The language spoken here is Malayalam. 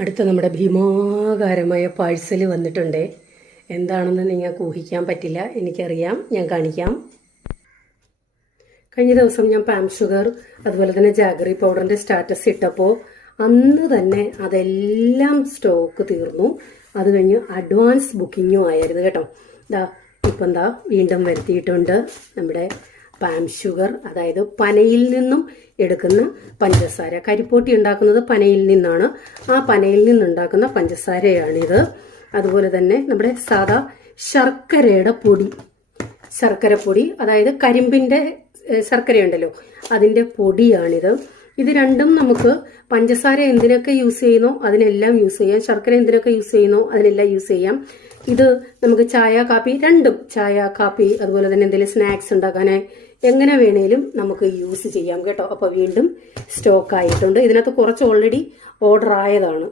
അടുത്ത നമ്മുടെ ഭീമാകാരമായ പാഴ്സൽ വന്നിട്ടുണ്ട്. എന്താണെന്ന് നിങ്ങൾക്ക് ഊഹിക്കാൻ പറ്റില്ല, എനിക്കറിയാം. ഞാൻ കാണിക്കാം. കഴിഞ്ഞ ദിവസം ഞാൻ പാം ഷുഗർ അതുപോലെ തന്നെ ജാഗറി പൗഡറിന്റെ സ്റ്റാറ്റസ് ഇട്ടപ്പോൾ അന്ന് തന്നെ അതെല്ലാം സ്റ്റോക്ക് തീർന്നു. അത് കഴിഞ്ഞ് അഡ്വാൻസ് ബുക്കിങ്ങും ആയിരുന്നു കേട്ടോ. ഇപ്പം വീണ്ടും വരുത്തിയിട്ടുണ്ട് നമ്മുടെ പാം ഷുഗർ, അതായത് പനയിൽ നിന്നും എടുക്കുന്ന പഞ്ചസാര. കരിപ്പോട്ടി ഉണ്ടാക്കുന്നത് പനയിൽ നിന്നാണ്. ആ പനയിൽ നിന്നുണ്ടാക്കുന്ന പഞ്ചസാരയാണിത്. അതുപോലെ തന്നെ നമ്മുടെ സാധാ ശർക്കരയുടെ പൊടി, ശർക്കരപ്പൊടി, അതായത് കരിമ്പിന്റെ ശർക്കരയുണ്ടല്ലോ, അതിന്റെ പൊടിയാണിത്. ഇത് രണ്ടും നമുക്ക് പഞ്ചസാര എന്തിനൊക്കെ യൂസ് ചെയ്യുന്നോ അതിനെല്ലാം യൂസ് ചെയ്യാം. ശർക്കര എന്തിനൊക്കെ യൂസ് ചെയ്യുന്നോ അതിനെല്ലാം യൂസ് ചെയ്യാം. ഇത് നമുക്ക് ചായ, കാപ്പി, രണ്ടും ചായ, കാപ്പി, അതുപോലെ തന്നെ എന്തെങ്കിലും സ്നാക്സ് ഉണ്ടാക്കാനായി എങ്ങനെ വേണേലും നമുക്ക് യൂസ് ചെയ്യാം കേട്ടോ. അപ്പോൾ വീണ്ടും സ്റ്റോക്ക് ആയിട്ടുണ്ട്. ഇതിനകത്ത് കുറച്ച് ഓൾറെഡി ഓർഡർ ആയതാണ്.